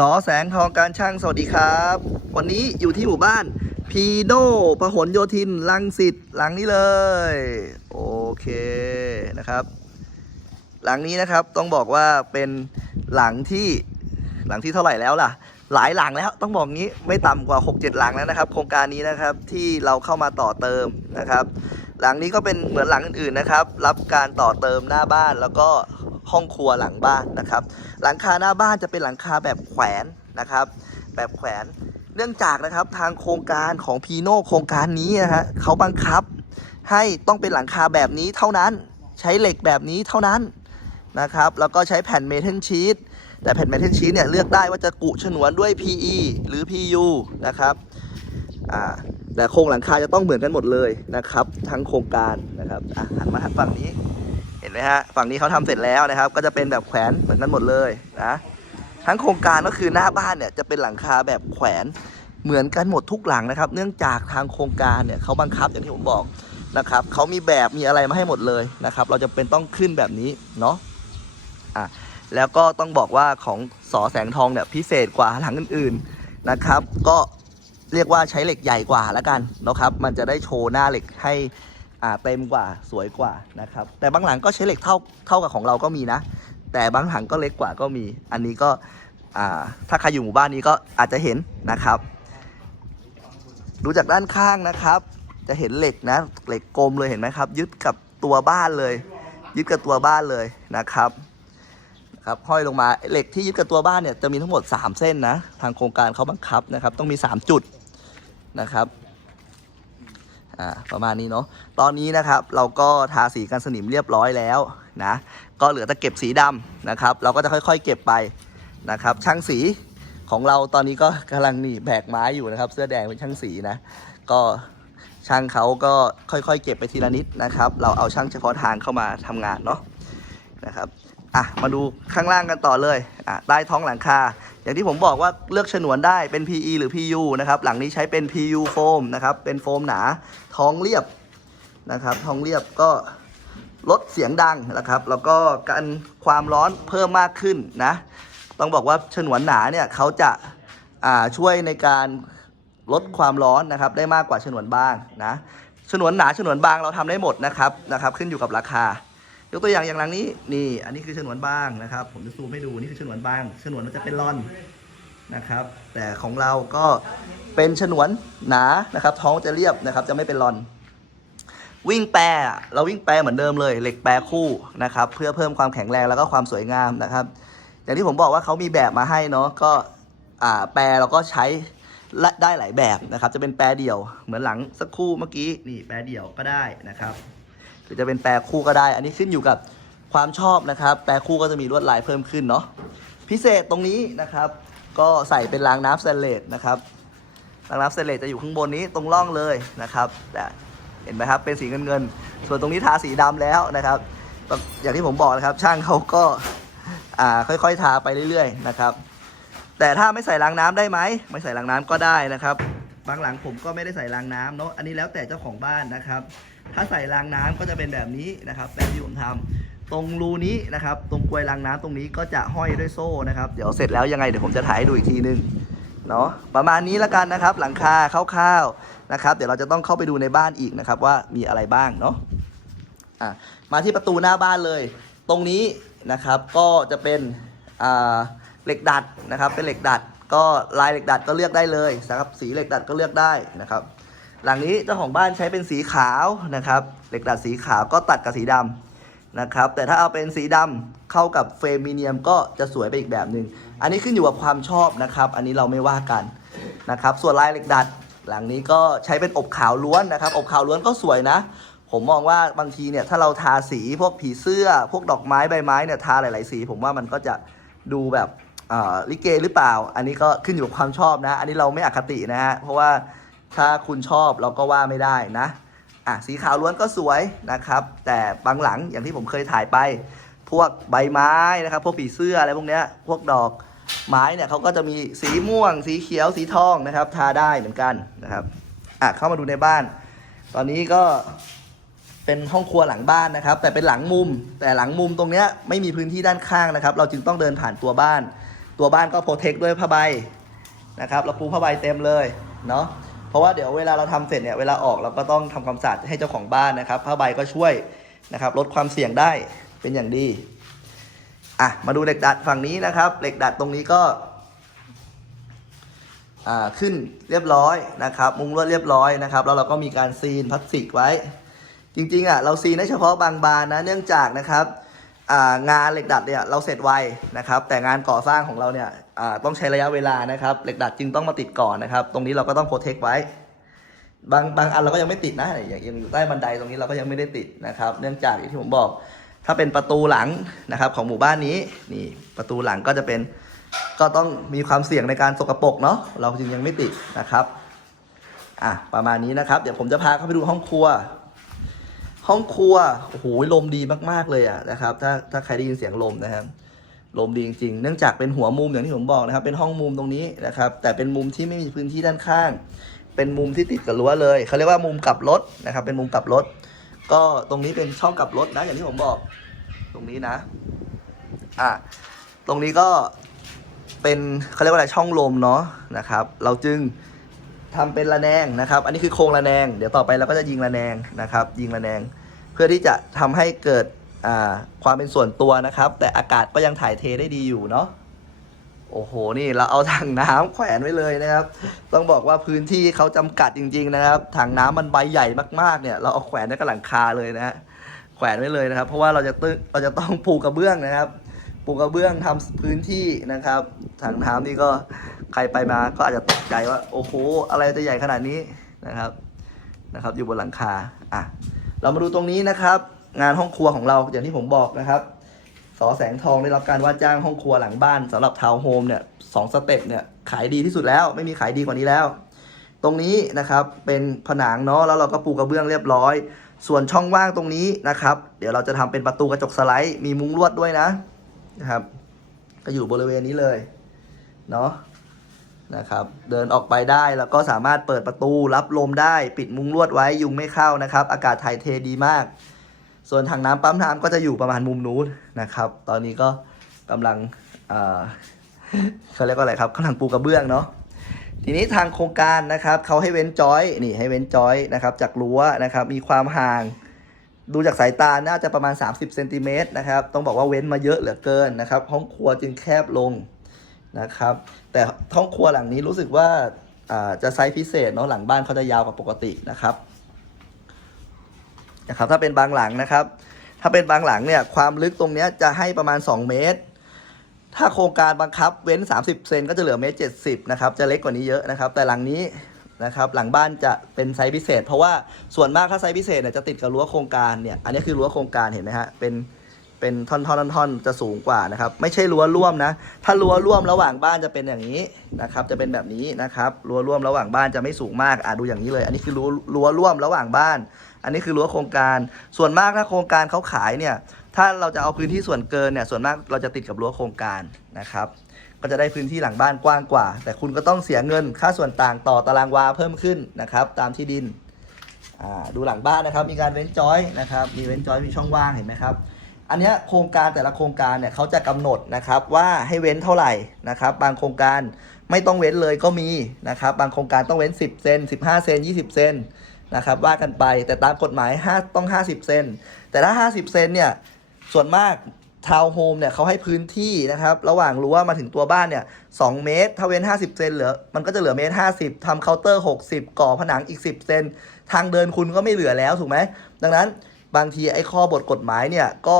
สอแสงทองการช่างสวัสดีครับ วันนี้อยู่ที่หมู่บ้าน พีโนพหลโยธินลังสิตหลังนี้เลย โอเคนะครับ หลังนี้นะครับต้องบอกว่าเป็นหลังที่หลังที่เท่าไหร่แล้วล่ะ หลายหลังแล้วต้องบอกงี้ไม่ต่ำกว่า 6-7 หลังแล้วนะครับ โครงการนี้นะครับที่เราเข้ามาต่อเติมนะครับ หลังนี้ก็เป็นเหมือนหลังอื่นๆนะครับ รับการต่อเติมหน้าบ้านแล้วก็ ห้องครัวหลังบ้านนะครับ หลังคาหน้าบ้านจะเป็นหลังคาแบบแขวนนะครับ แบบแขวน เนื่องจากนะครับทางโครงการของพีโนโครงการนี้นะฮะเขาบังคับให้ต้องเป็นหลังคาแบบนี้เท่านั้น ใช้เหล็กแบบนี้เท่านั้นนะครับ แล้วก็ใช้แผ่นเมทัลชีตแต่แผ่นเมทัลชีตเนี่ยเลือกได้ว่าจะกุฉนวนด้วย PE หรือ PU นะครับอ่าแต่โครงหลังคาจะต้องเหมือนกันหมดเลยนะครับ ทั้งโครงการนะครับอะหันมาหันฝั่งนี้ นไหมฮะฝั่งนี้เขาทำเสร็จแล้วนะครับ ก็จะเป็นแบบแขวนเหมือนกันหมดเลยนะทั้งโครงการก็คือหน้าบ้านเนี่ยจะเป็นหลังคาแบบแขวนเหมือนกันหมดทุกหลังนะครับ เนื่องจากทางโครงการเนี่ยเขาบังคับอย่างที่ผมบอกนะครับเขามีแบบมีอะไรมาให้หมดเลยนะครับ เราจะเป็นต้องขึ้นแบบนี้เนาะอะแล้วก็ต้องบอกว่าของสอแสงทองเนี่ยพิเศษกว่าหลังอื่นๆนะครับ ก็เรียกว่าใช้เหล็กใหญ่กว่าแล้วกันนะครับ มันจะได้โชว์หน้าเหล็กให้ อ่าเต็มกว่าสวยกว่านะครับแต่บางหลังก็ใช้เหล็กเท่าเท่ากับของเราก็มีนะ แต่บางหลังก็เล็กกว่าก็มี อันนี้ก็อ่าถ้าใครอยู่หมู่บ้านนี้ก็อาจจะเห็นนะครับดูจากด้านข้างนะครับ จะเห็นเหล็กนะเหล็กกลมเลยเห็นไหมครับ ยึดกับตัวบ้านเลย ยึดกับตัวบ้านเลยนะครับครับห้อยลงมาเหล็กที่ยึดกับตัวบ้านเนี่ยจะมีทั้งหมด 3 เส้นนะทางโครงการเขาบังคับนะครับ ต้องมี 3 จุดนะครับ อ่าประมาณนี้เนาะตอนนี้นะครับเราก็ทาสีกันสนิมเรียบร้อยแล้วนะก็เหลือแต่เก็บสีดำนะครับ เราก็จะค่อยๆ เก็บไปนะครับ ช่างสีของเราตอนนี้ก็กำลังหนีแบกไม้อยู่นะครับ เสื้อแดงเป็นช่างสีนะก็ช่างเขาก็ค่อยๆ เก็บไปทีละนิดนะครับ เราเอาช่างเฉพาะทางเข้ามาทำงานเนาะนะครับอะมาดูข้างล่างกันต่อเลยอะใต้ท้องหลังคา อย่างที่ผมบอกว่าเลือกฉนวนได้เป็น PE หรือ PU นะครับ หลังนี้ใช้เป็น PU โฟมนะครับ เป็นโฟมหนาท้องเรียบนะครับ ท้องเรียบก็ลดเสียงดังนะครับ แล้วก็กันความร้อนเพิ่มมากขึ้นนะ ต้องบอกว่าฉนวนหนาเนี่ยเขาจะาช่วยในการลดความร้อนนะครับ ได้มากกว่าฉนวนบางนะ ฉนวนหนาฉนวนบางเราทำได้หมดนะครับนะครับ ขึ้นอยู่กับราคา ยกตัวอย่างอย่างหลังนี้นี่อันนี้คือฉนวนบางนะครับ ผมจะซูมให้ดูนี่คือฉนวนบางฉนวนมันจะเป็นร่อนนะครับ แต่ของเราก็เป็นฉนวนหนานะครับ ท้องจะเรียบนะครับ จะไม่เป็นร่อน วิ่งแปรเราวิ่งแปรเหมือนเดิมเลย เหล็กแปรคู่นะครับ เพื่อเพิ่มความแข็งแรงแล้วก็ความสวยงามนะครับ อย่างที่ผมบอกว่าเขามีแบบมาให้เนาะก็แปรเราก็ใช้ได้หลายแบบนะครับ จะเป็นแปรเดี่ยวเหมือนหลังสักคู่เมื่อกี้นี่แปรเดี่ยวก็ได้นะครับ หรือจะเป็นแปรคู่ก็ได้ อันนี้ขึ้นอยู่กับความชอบนะครับ แปรคู่ก็จะมีลวดลายเพิ่มขึ้นเนาะพิเศษตรงนี้นะครับ ก็ใส่เป็นรางน้ำสแตนเลสนะครับรางน้ำสแตนเลสจะอยู่ข้างบนนี้ตรงร่องเลยนะครับแต่เห็นไหมครับเป็นสีเงินเงินส่วนตรงนี้ทาสีดำแล้วนะครับ อย่างที่ผมบอกนะครับ ช่างเขาก็อ่าค่อยๆทาไปเรื่อยๆนะครับ แต่ถ้าไม่ใส่รางน้ำได้ไหมไม่ใส่รางน้ำก็ได้นะครับ บางหลังผมก็ไม่ได้ใส่รางน้ำเนาะอันนี้แล้วแต่เจ้าของบ้านนะครับ ถ้าใส่รางน้ำก็จะเป็นแบบนี้นะครับแบบที่ผมทำตรงรูนี้นะครับ ตรงกลวยรางน้ำตรงนี้ก็จะห้อยด้วยโซ่นะครับ เดี๋ยวเสร็จแล้วยังไงเดี๋ยวผมจะถ่ายให้ดูอีกทีนึงเนาะประมาณนี้แล้วกันนะครับ หลังคาคร่าวๆนะครับ เดี๋ยวเราจะต้องเข้าไปดูในบ้านอีกนะครับว่ามีอะไรบ้างเนาะอะมาที่ประตูหน้าบ้านเลย ตรงนี้นะครับก็จะเป็นอ่าเหล็กดัดนะครับ เป็นเหล็กดัด ก็ลายเหล็กดัดก็เลือกได้เลยนะครับสีเหล็กดัดก็เลือกได้นะครับ หลังนี้เจ้าของบ้านใช้เป็นสีขาวนะครับ เหล็กดัดสีขาวก็ตัดกับสีดำนะครับ แต่ถ้าเอาเป็นสีดำเข้ากับเฟรมมีเนียมก็จะสวยไปอีกแบบหนึ่งอันนี้ขึ้นอยู่กับความชอบนะครับ อันนี้เราไม่ว่ากันนะครับ ส่วนลายเหล็กดัดหลังนี้ก็ใช้เป็นอบขาวล้วนนะครับ อบขาวล้วนก็สวยนะ ผมมองว่าบางทีเนี่ยถ้าเราทาสีพวกผีเสื้อ พวกดอกไม้ใบไม้เนี่ยทาหลาย ๆ สี ผมว่ามันก็จะดูแบบลิเกหรือเปล่า อันนี้ก็ขึ้นอยู่กับความชอบนะ อันนี้เราไม่อคตินะฮะ เพราะว่า ถ้าคุณชอบเราก็ว่าไม่ได้นะอะสีขาวล้วนก็สวยนะครับ แต่บางหลังอย่างที่ผมเคยถ่ายไป พวกใบไม้นะครับ พวกผีเสื้ออะไรพวกเนี้ยพวกดอกไม้เนี่ยเขาก็จะมีสีม่วง สีเขียวสีทองนะครับ ทาได้เหมือนกันนะครับอะเข้ามาดูในบ้าน ตอนนี้ก็เป็นห้องครัวหลังบ้านนะครับ แต่เป็นหลังมุม แต่หลังมุมตรงเนี้ยไม่มีพื้นที่ด้านข้างนะครับ เราจึงต้องเดินผ่านตัวบ้าน ตัวบ้านก็โปรเทคด้วยผ้าใบนะครับ เราปูผ้าใบเต็มเลยเนาะ เพราะว่าเดี๋ยวเวลาเราทำเสร็จเนี่ยเวลาออกเราก็ต้องทำความสะอาดให้เจ้าของบ้านนะครับผ้าใบก็ช่วยนะครับลดความเสี่ยงได้เป็นอย่างดีอะมาดูเหล็กดัดฝั่งนี้นะครับ เหล็กดัดตรงนี้ก็อ่าขึ้นเรียบร้อยนะครับ มุงลวดเรียบร้อยนะครับ แล้วเราก็มีการซีนพลาสติกไว้ จริงๆอะเราซีนได้เฉพาะบางบานนะเนื่องจากนะครับอ่างานเหล็กดัดเนี่ยเราเสร็จไวนะครับ แต่งานก่อสร้างของเราเนี่ย ต้องใช้ระยะเวลานะครับ เหล็กดัดจึงต้องมาติดก่อนนะครับ ตรงนี้เราก็ต้องโปรเทคไว้ บางบางอันเราก็ยังไม่ติดนะอย่างอย่างอยู่ใต้บันไดตรงนี้เราก็ยังไม่ได้ติดนะครับ เนื่องจากอย่างที่ผมบอก ถ้าเป็นประตูหลังนะครับ ของหมู่บ้านนี้นี่ประตูหลังก็จะเป็นก็ต้องมีความเสี่ยงในการสกรปรกเนาะเราจึงยังไม่ติดนะครับอะประมาณนี้นะครับ เดี๋ยวผมจะพาเข้าไปดูห้องครัว ห้องครัวโอ้โหลมดีมากๆเลยอะนะครับ ถ้าถ้าใครได้ยินเสียงลมนะครับ ลมดีจริงๆ เนื่องจากเป็นหัวมุมอย่างที่ผมบอกนะครับ เป็นห้องมุมตรงนี้นะครับ แต่เป็นมุมที่ไม่มีพื้นที่ด้านข้าง เป็นมุมที่ติดกับรั้วเลยเขาเรียกว่ามุมกลับรถนะครับ เป็นมุมกลับรถ ก็ตรงนี้เป็นช่องกลับรถนะอย่างที่ผมบอก ตรงนี้นะ อะ ตรงนี้ก็เป็นเขาเรียกว่าอะไรช่องลมเนาะนะครับ เราจึงทำเป็นระแนงนะครับ อันนี้คือโครงระแนง เดี๋ยวต่อไปเราก็จะยิงระแนงนะครับ ยิงระแนง เพื่อที่จะทำให้เกิด ความเป็นส่วนตัวนะครับ แต่อากาศก็ยังถ่ายเทได้ดีอยู่เนาะโอ้โหนี่เราเอาถังน้ำแขวนไว้เลยนะครับ ต้องบอกว่าพื้นที่เขาจำกัดจริง ๆ นะครับถังน้ำมันใบใหญ่มากๆเนี่ย เราเอาแขวนไว้กับหลังคาเลยนะฮะแขวนไว้เลยนะครับ เพราะว่าเราจะตึเราจะต้องปูกระเบื้องนะครับ ปูกระเบื้องทำพื้นที่นะครับ ถังน้ำนี่ก็ใครไปมาก็อาจจะตกใจว่า โอ้โหอะไรจะใหญ่ขนาดนี้นะครับนะครับ อยู่บนหลังคาอะเรามาดูตรงนี้นะครับ งานห้องครัวของเราอย่างที่ผมบอกนะครับสอแสงทองได้รับการว่าจ้างห้องครัวหลังบ้านสำหรับทาวน์โฮมเนี่ยสองสเต็ปเนี่ยขายดีที่สุดแล้ว ไม่มีขายดีกว่านี้แล้ว ตรงนี้นะครับเป็นผนังเนาะแล้วเราก็ปูกระเบื้องเรียบร้อย ส่วนช่องว่างตรงนี้นะครับ เดี๋ยวเราจะทำเป็นประตูกระจกสไลด์มีมุ้งลวดด้วยนะนะครับ ก็อยู่บริเวณนี้เลยเนาะนะครับ เดินออกไปได้แล้วก็สามารถเปิดประตูรับลมได้ ปิดมุ้งลวดไว้ยุงไม่เข้านะครับ อากาศถ่ายเทดีมาก ส่วนถังน้ำปั๊มน้ำก็จะอยู่ประมาณมุมนู้นนะครับ ตอนนี้ก็กำลังเขาเรียกว่าอะไรครับกำลังปูกระเบื้องเนาะทีนี้ทางโครงการนะครับเขาให้เว้นจอยนี่ให้เว้นจอยนะครับ จากรั้วนะครับ มีความห่างดูจากสายตาน่าจะประมาณ 30เซนติเมตรนะครับ ต้องบอกว่าเว้นมาเยอะเหลือเกินนะครับ ห้องครัวจึงแคบลงนะครับ แต่ห้องครัวหลังนี้รู้สึกว่าอ่าจะไซส์พิเศษเนาะหลังบ้านเขาจะยาวกว่าปกตินะครับ นะครับถ้าเป็นบางหลังนะครับ ถ้าเป็นบางหลังเนี่ยความลึกตรงนี้จะให้ประมาณ 2 เมตร ถ้าโครงการบังคับเว้น 30 เซนก็จะเหลือเมตรเจ็นะครับจะเล็กกว่านี้เยอะนะครับ แต่หลังนี้นะครับหลังบ้านจะเป็นไซส์พิเศษ เพราะว่าส่วนมากถ้าไซส์พิเศษเนี่ยจะติดกับรั้วโครงการเนี่ยอันนี้คือรั้วโครงการเห็นไหมฮะเป็นเป็นท่อนๆท่อนๆจะสูงกว่านะครับ ไม่ใช่รั้วร่วมนะ ถ้ารั้วร่วมระหว่างบ้านจะเป็นอย่างนี้นะครับ จะเป็นแบบนี้นะครับรั้วร่วมระหว่างบ้านจะไม่สูงมากอะดูอย่างนี้เลย อันนี้คือรั้วรั้วร่วมระหว่างบ้าน อันนี้คือรั้วโครงการ ส่วนมากถ้าโครงการเขาขายเนี่ย ถ้าเราจะเอาพื้นที่ส่วนเกินเนี่ย ส่วนมากเราจะติดกับรั้วโครงการนะครับ ก็จะได้พื้นที่หลังบ้านกว้างกว่า แต่คุณก็ต้องเสียเงินค่าส่วนต่างต่อตารางวาเพิ่มขึ้นนะครับ ตามที่ดิน ดูหลังบ้านนะครับ มีการเว้นจอยนะครับ มีเว้นจอย มีช่องว่างเห็นไหมครับ อันนี้โครงการแต่ละโครงการเนี่ยเขาจะกำหนดนะครับว่าให้เว้นเท่าไหร่นะครับ บางโครงการไม่ต้องเว้นเลยก็มีนะครับ บางโครงการต้องเว้น 10 เซน 15 เซน 20 เซน นะครับว่ากันไปแต่ตามกฎหมาย5ต้อง 50 เซนแต่ถ้า 50 เซนเนี่ยส่วนมากทาวน์โฮมเนี่ยเขาให้พื้นที่นะครับระหว่างรั้วมาถึงตัวบ้านเนี่ย2เมตรถ้าเว้น 50 เซนเหลือมันก็จะเหลือเมตร 50ทำเคาน์เตอร์ 60 ก่อผนังอีก 10 เซนทางเดินคุณก็ไม่เหลือแล้วถูกไหมดังนั้นบางทีไอ้ข้อบทกฎหมายเนี่ยก็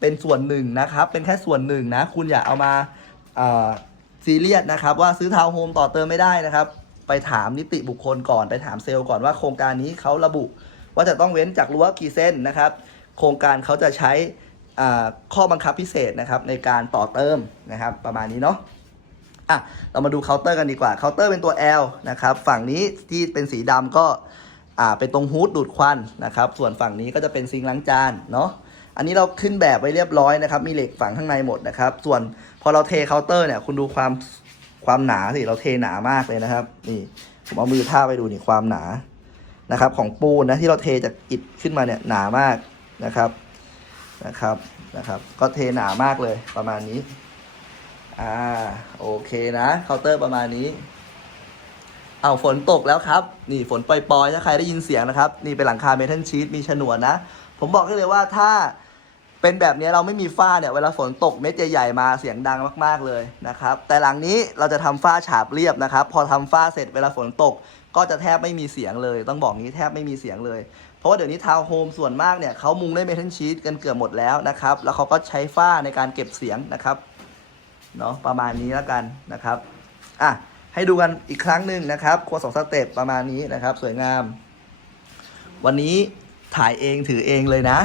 เป็นส่วนหนึ่งนะครับเป็นแค่ส่วนหนึ่งนะคุณอย่าเอามาซีเรียสนะครับว่าซื้อทาวน์โฮมต่อเติมไม่ได้นะครับ ไปถามนิติบุคคลก่อนไปถามเซลล์ก่อนว่าโครงการนี้เขาระบุ ว่าจะต้องเว้นจากรั้วกี่เส้นนะครับ โครงการเขาจะใช้ข้อบังคับพิเศษนะครับในการต่อเติมนะครับ ประมาณนี้เนาะอะเรามาดูเคาน์เตอร์กันดีกว่าเคาน์เตอร์เป็นตัว L นะครับฝั่งนี้ที่เป็นสีดำก็อ่าเป็นตรงฮูดดูดควันนะครับ ส่วนฝั่งนี้ก็จะเป็นซิงล้างจานเนาะอันนี้เราขึ้นแบบไว้เรียบร้อยนะครับ มีเหล็กฝังข้างในหมดนะครับ ส่วนพอเราเทเคาน์เตอร์เนี่ยคุณดูความ ความหนาสิเราเทหนามากเลยนะครับ นี่ผมเอามือท่าไปดูนี่ความหนานะครับ ของปูนนะที่เราเทจากอิฐขึ้นมาเนี่ยหนามากนะครับนะครับนะครับ ก็เทหนามากเลยประมาณนี้อ่าโอเคนะเคาน์เตอร์ประมาณนี้เอาฝนตกแล้วครับ นี่ฝนปล่อยๆถ้าใครได้ยินเสียงนะครับ นี่เป็นหลังคาเมทัลชีตมีฉนวนนะ ผมบอกได้เลยว่าถ้า เป็นแบบนี้เราไม่มีฝ้าเนี่ยเวลาฝนตกเม็ดใหญ่ๆมาเสียงดังมากๆเลยนะครับ แต่หลังนี้เราจะทำฝ้าฉาบเรียบนะครับ พอทำฝ้าเสร็จเวลาฝนตก ก็จะแทบไม่มีเสียงเลย ต้องบอกงี้แทบไม่มีเสียงเลย เพราะว่าเดี๋ยวนี้ทาวน์โฮมส่วนมากเนี่ยเขามุงด้วยเมทัลชีตกันเกือบหมดแล้วนะครับ แล้วเขาก็ใช้ฝ้าในการเก็บเสียงนะครับเนาะประมาณนี้แล้วกันนะครับอะให้ดูกันอีกครั้งหนึ่งนะครับครัวสองสเต็ปประมาณนี้นะครับ สวยงาม วันนี้ ถ่ายเองถือเองเลยนะ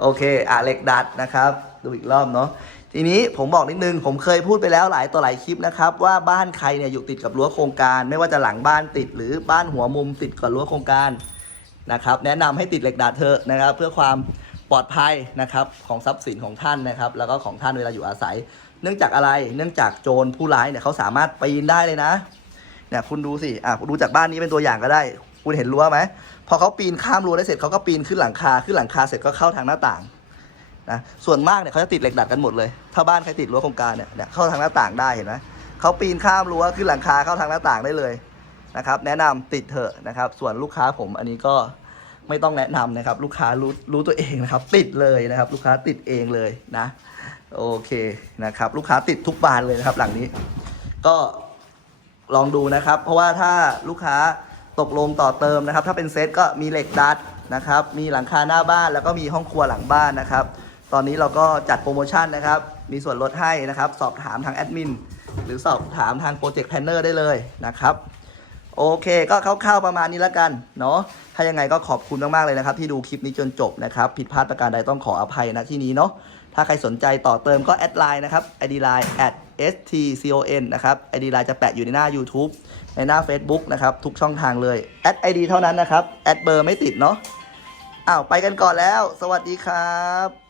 โอเคอะเหล็กดัดนะครับ ดูอีกรอบเนาะทีนี้ผมบอกนิดนึง ผมเคยพูดไปแล้วหลายต่อหลายคลิปนะครับ ว่าบ้านใครเนี่ยอยู่ติดกับรั้วโครงการ ไม่ว่าจะหลังบ้านติดหรือบ้านหัวมุมติดกับรั้วโครงการนะครับ แนะนำให้ติดเหล็กดัดเถอะนะครับ เพื่อความปลอดภัยนะครับของทรัพย์สินของท่านนะครับ แล้วก็ของท่านเวลาอยู่อาศัย เนื่องจากอะไรเนื่องจากโจรผู้ร้ายเนี่ยเขาสามารถปีนได้เลยนะเนี่ยคุณดูสิอะดูจากบ้านนี้เป็นตัวอย่างก็ได้ คุณเห็นรั้วไหมพอเขาปีนข้ามรั้วได้เสร็จเขาก็ปีนขึ้นหลังคาขึ้นหลังคาเสร็จก็เข้าทางหน้าต่างนะส่วนมากเนี่ยเขาจะติดเหล็กดัดกันหมดเลย ถ้าบ้านใครติดรั้วโครงการเนี่ยเข้าทางหน้าต่างได้เห็นไหมเขาปีนข้ามรั้วขึ้นหลังคาเข้าทางหน้าต่างได้เลยนะครับแนะนำติดเถอะนะครับ ส่วนลูกค้าผมอันนี้ก็ไม่ต้องแนะนำนะครับ ลูกค้ารู้รู้ตัวเองนะครับ ติดเลยนะครับ ลูกค้าติดเองเลยนะโอเคนะครับ ลูกค้าติดทุกบานเลยนะครับ หลังนี้ ก็ลองดูนะครับ เพราะว่าถ้าลูกค้า ตกลงต่อเติมนะครับ ถ้าเป็นเซตก็มีเหล็กดัดนะครับ มีหลังคาหน้าบ้านแล้วก็มีห้องครัวหลังบ้านนะครับ ตอนนี้เราก็จัดโปรโมชั่นนะครับ มีส่วนลดให้นะครับ สอบถามทางแอดมินหรือสอบถามทางโปรเจกต์แพนเนอร์ได้เลยนะครับ โอเคก็คร่าวๆประมาณนี้แล้วกันเนาะ ถ้ายังไงก็ขอบคุณมากๆเลยนะครับ ที่ดูคลิปนี้จนจบนะครับ ผิดพลาดประการใดต้องขออภัยนะที่นี้เนาะ ถ้าใครสนใจต่อเติมก็แอดไลน์นะครับ id line at stcon นะครับ id line จะแปะอยู่ในหน้า YouTube ในหน้า Facebook นะครับ ทุกช่องทางเลยแอด id เท่านั้นนะครับแอดเบอร์ไม่ติดเนาะอ้าวไปกันก่อนแล้ว สวัสดีครับ